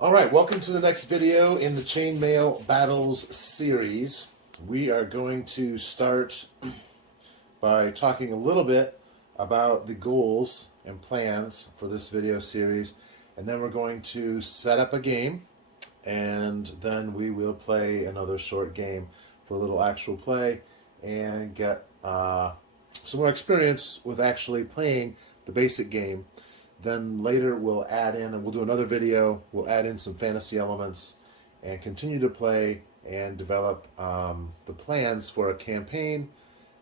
All right, welcome to the next video in the Chainmail Battles series. We are going to start by talking a little bit about the goals and plans for this video series, and then we're going to set up a game, and then we will play another short game for a little actual play and get some more experience with actually playing the basic game. Then later we'll add in, and we'll do another video, we'll add in some fantasy elements and continue to play and develop the plans for a campaign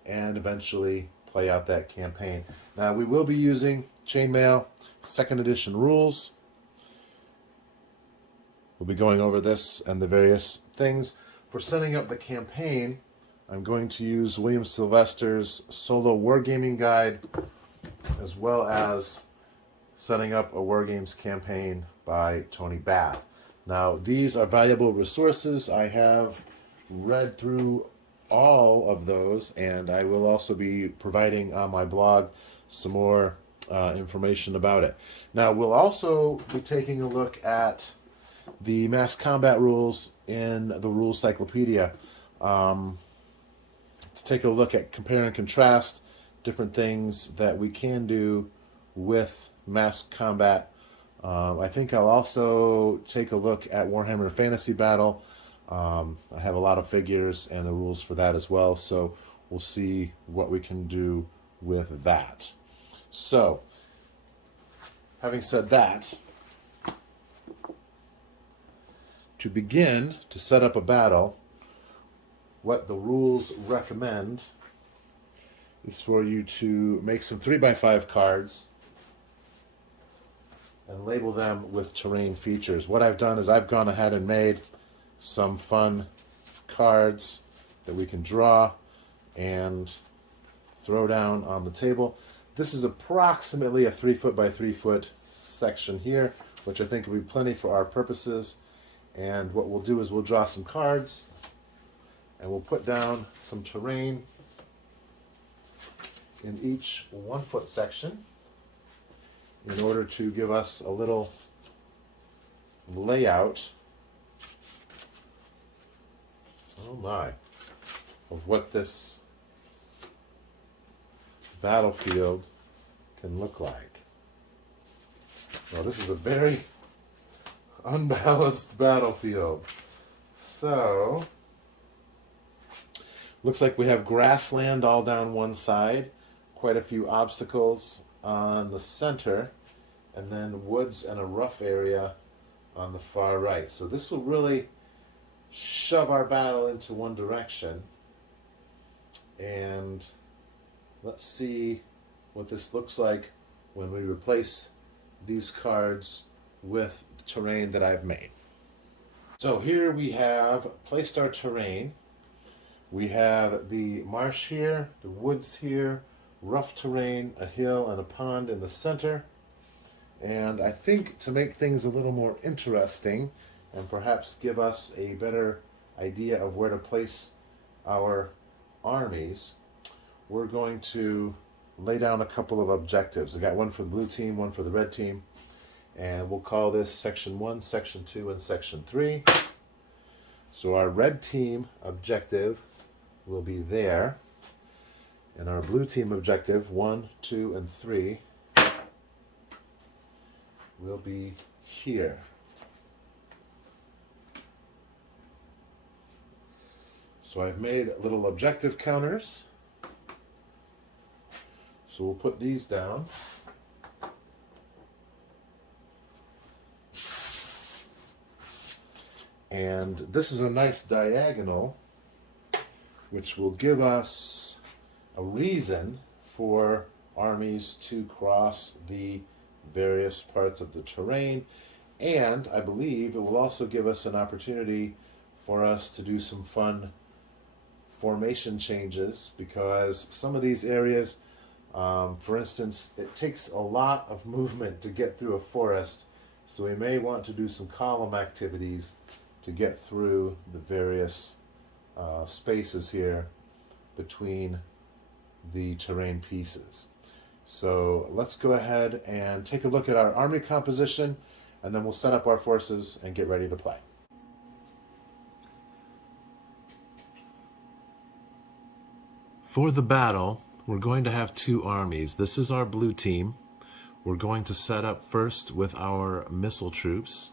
and eventually play out that campaign. Now we will be using Chainmail 2nd edition rules. We'll be going over this and the various things. For setting up the campaign, I'm going to use William Sylvester's Solo Wargaming Guide, as well as Setting Up a Wargames Campaign by Tony Bath. Now, these are valuable resources. I have read through all of those, and I will also be providing on my blog some more information about it. Now, we'll also be taking a look at the mass combat rules in the Rules Cyclopedia, to take a look at compare and contrast different things that we can do with mass combat. I think I'll also take a look at Warhammer Fantasy Battle. I have a lot of figures and the rules for that as well, so we'll see what we can do with that. So, having said that, to begin to set up a battle, what the rules recommend is for you to make some 3x5 cards and label them with terrain features. What I've done is I've gone ahead and made some fun cards that we can draw and throw down on the table. This is approximately a 3 foot by 3 foot section here, which I think will be plenty for our purposes. And what we'll do is we'll draw some cards and we'll put down some terrain in each 1 foot section in order to give us a little layout, oh my, of what this battlefield can look like. Well, this is a very unbalanced battlefield. So, looks like we have grassland all down one side, quite a few obstacles on the center, and then woods and a rough area on the far right. So this will really shove our battle into one direction. And let's see what this looks like when we replace these cards with the terrain that I've made. So here we have placed our terrain. We have the marsh here, the woods here, rough terrain, a hill, and a pond in the center. And I think to make things a little more interesting and perhaps give us a better idea of where to place our armies, we're going to lay down a couple of objectives. I got one for the blue team, one for the red team, and we'll call this Section 1, Section 2, and Section 3. So our red team objective will be there, and our blue team objective, 1, 2, and 3, will be here. So I've made little objective counters. So we'll put these down. And this is a nice diagonal, which will give us a reason for armies to cross the various parts of the terrain. And I believe it will also give us an opportunity for us to do some fun formation changes, because some of these areas, for instance, it takes a lot of movement to get through a forest, so we may want to do some column activities to get through the various spaces here between the terrain pieces. So let's go ahead and take a look at our army composition, and then we'll set up our forces and get ready to play. For the battle, we're going to have two armies. This is our blue team. We're going to set up first with our missile troops.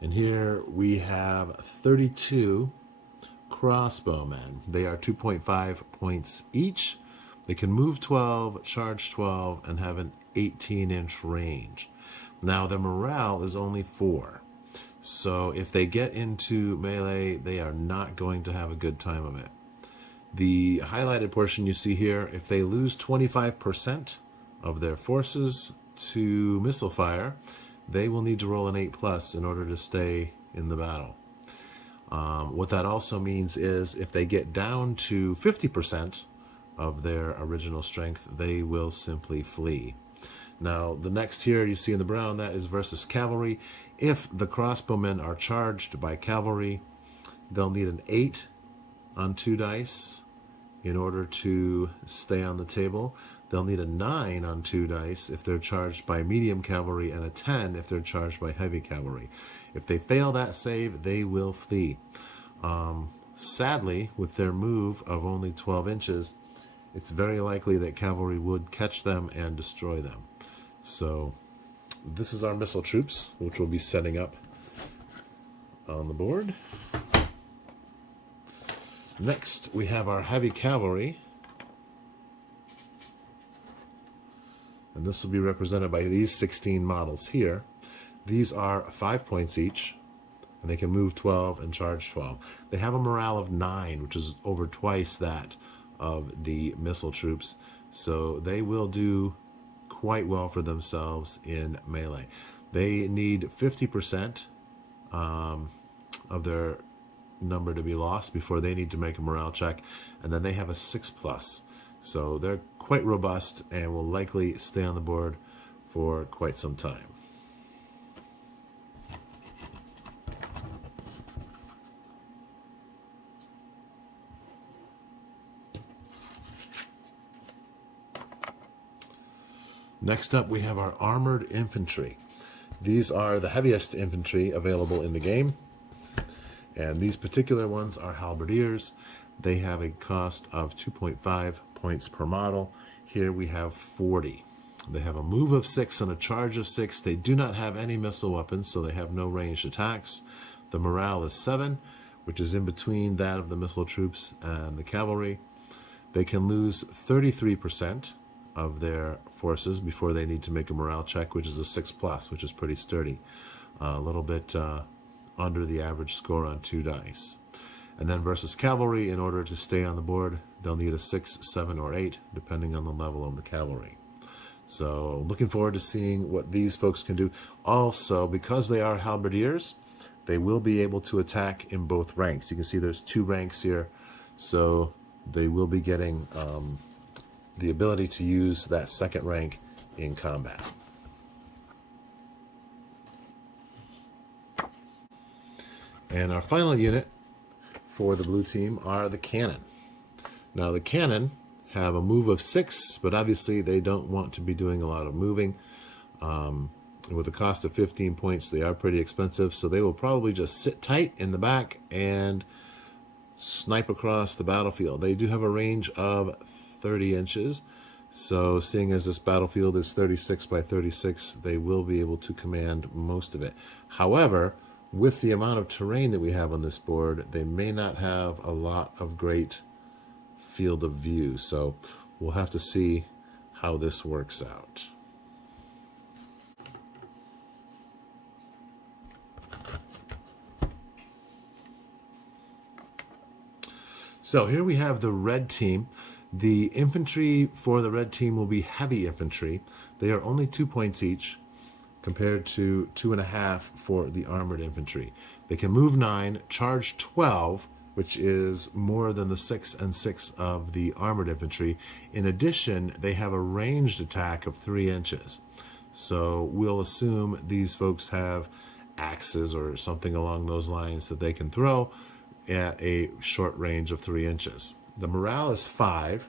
And here we have 32 crossbowmen. They are 2.5 points each. They can move 12, charge 12, and have an 18-inch range. Now, their morale is only 4. So if they get into melee, they are not going to have a good time of it. The highlighted portion you see here, if they lose 25% of their forces to missile fire, they will need to roll an 8+ in order to stay in the battle. What that also means is if they get down to 50% of their original strength, they will simply flee. Now, the next here you see in the brown, that is versus cavalry. If the crossbowmen are charged by cavalry, they'll need an 8 on 2 dice in order to stay on the table. They'll need a 9 on 2 dice if they're charged by medium cavalry, and a 10 if they're charged by heavy cavalry. If they fail that save, they will flee. Sadly, with their move of only 12 inches, it's very likely that cavalry would catch them and destroy them. So this is our missile troops, which we'll be setting up on the board. Next, we have our heavy cavalry. And this will be represented by these 16 models here. These are 5 points each, and they can move 12 and charge 12. They have a morale of 9, which is over twice that of the missile troops. So they will do quite well for themselves in melee. They need 50% of their number to be lost before they need to make a morale check, and then they have a 6+. So they're quite robust and will likely stay on the board for quite some time. Next up, we have our armored infantry. These are the heaviest infantry available in the game, and these particular ones are halberdiers. They have a cost of 2.5 points per model. Here we have 40. They have a move of 6 and a charge of 6. They do not have any missile weapons, so they have no ranged attacks. The morale is 7, which is in between that of the missile troops and the cavalry. They can lose 33% of their forces before they need to make a morale check, which is a 6+, which is pretty sturdy. A little bit under the average score on 2 dice. And then versus cavalry, in order to stay on the board, they'll need a 6, 7, or 8, depending on the level of the cavalry. So looking forward to seeing what these folks can do. Also, because they are halberdiers, they will be able to attack in both ranks. You can see there's 2 ranks here, so they will be getting the ability to use that second rank in combat. And our final unit for the blue team are the cannon. Now the cannon have a move of 6, but obviously they don't want to be doing a lot of moving. With a cost of 15 points, they are pretty expensive, so they will probably just sit tight in the back and snipe across the battlefield. They do have a range of 30 inches, so seeing as this battlefield is 36 by 36, they will be able to command most of it. However, with the amount of terrain that we have on this board, they may not have a lot of great field of view, so we'll have to see how this works out. So here we have the red team. The infantry for the red team will be heavy infantry. They are only 2 points each, compared to 2.5 for the armored infantry. They can move 9, charge 12, which is more than the 6 and 6 of the armored infantry. In addition, they have a ranged attack of 3 inches. So we'll assume these folks have axes or something along those lines that they can throw at a short range of 3 inches. The morale is 5,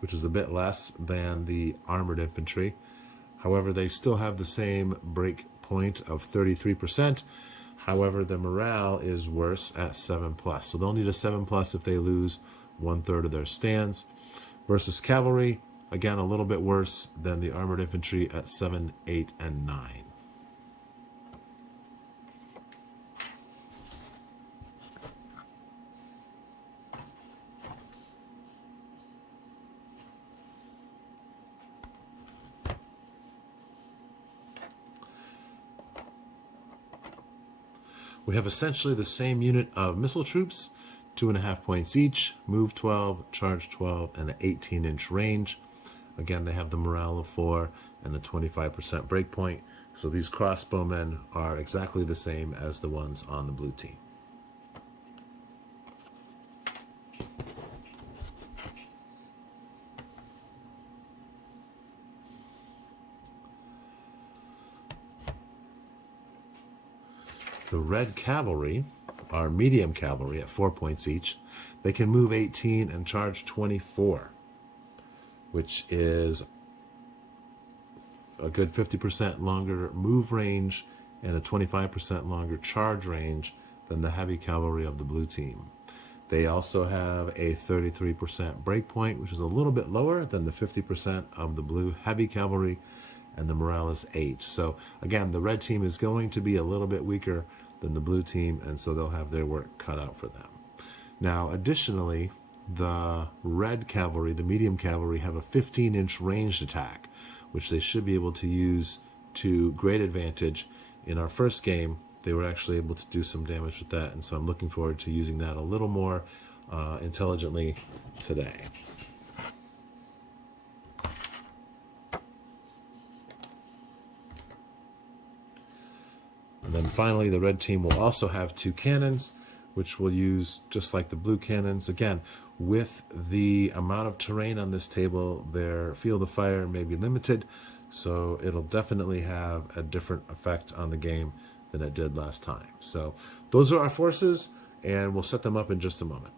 which is a bit less than the armored infantry. However, they still have the same break point of 33%. However, the morale is worse at 7+. So they'll need a 7+ if they lose 1/3 of their stands. Versus cavalry, again, a little bit worse than the armored infantry at 7, 8, and 9. We have essentially the same unit of missile troops, 2.5 points each, move 12, charge 12, and an 18-inch range. Again, they have the morale of 4 and a 25% breakpoint. So these crossbowmen are exactly the same as the ones on the blue team. The red cavalry are medium cavalry at 4 points each. They can move 18 and charge 24, which is a good 50% longer move range and a 25% longer charge range than the heavy cavalry of the blue team. They also have a 33% breakpoint, which is a little bit lower than the 50% of the blue heavy cavalry, and the morale is 8. So again, the red team is going to be a little bit weaker than the blue team, and so they'll have their work cut out for them. Now, additionally, the red cavalry, the medium cavalry, have a 15-inch ranged attack, which they should be able to use to great advantage. In our first game, they were actually able to do some damage with that, and so I'm looking forward to using that a little more intelligently today. And then finally, the red team will also have 2 cannons, which we'll use just like the blue cannons. Again, with the amount of terrain on this table, their field of fire may be limited, so it'll definitely have a different effect on the game than it did last time. So those are our forces, and we'll set them up in just a moment.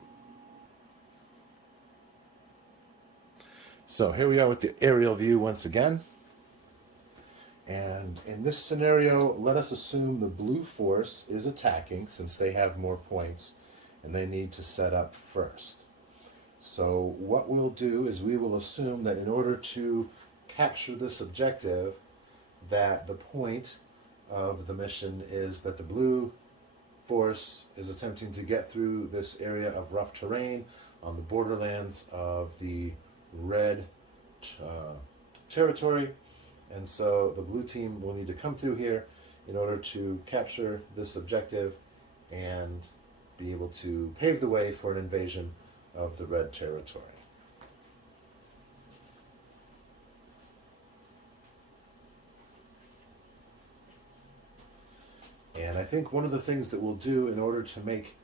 So here we are with the aerial view once again. And in this scenario, let us assume the blue force is attacking since they have more points and they need to set up first. So what we'll do is we will assume that in order to capture this objective, that the point of the mission is that the blue force is attempting to get through this area of rough terrain on the borderlands of the red territory. And so the blue team will need to come through here in order to capture this objective and be able to pave the way for an invasion of the red territory. And I think one of the things that we'll do in order to make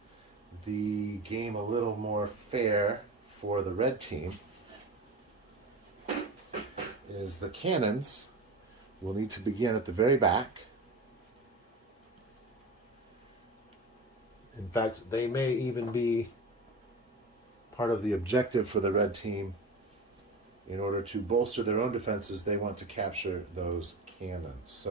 the game a little more fair for the red team is the cannons will need to begin at the very back. In fact, they may even be part of the objective for the red team. In order to bolster their own defenses, they want to capture those cannons. So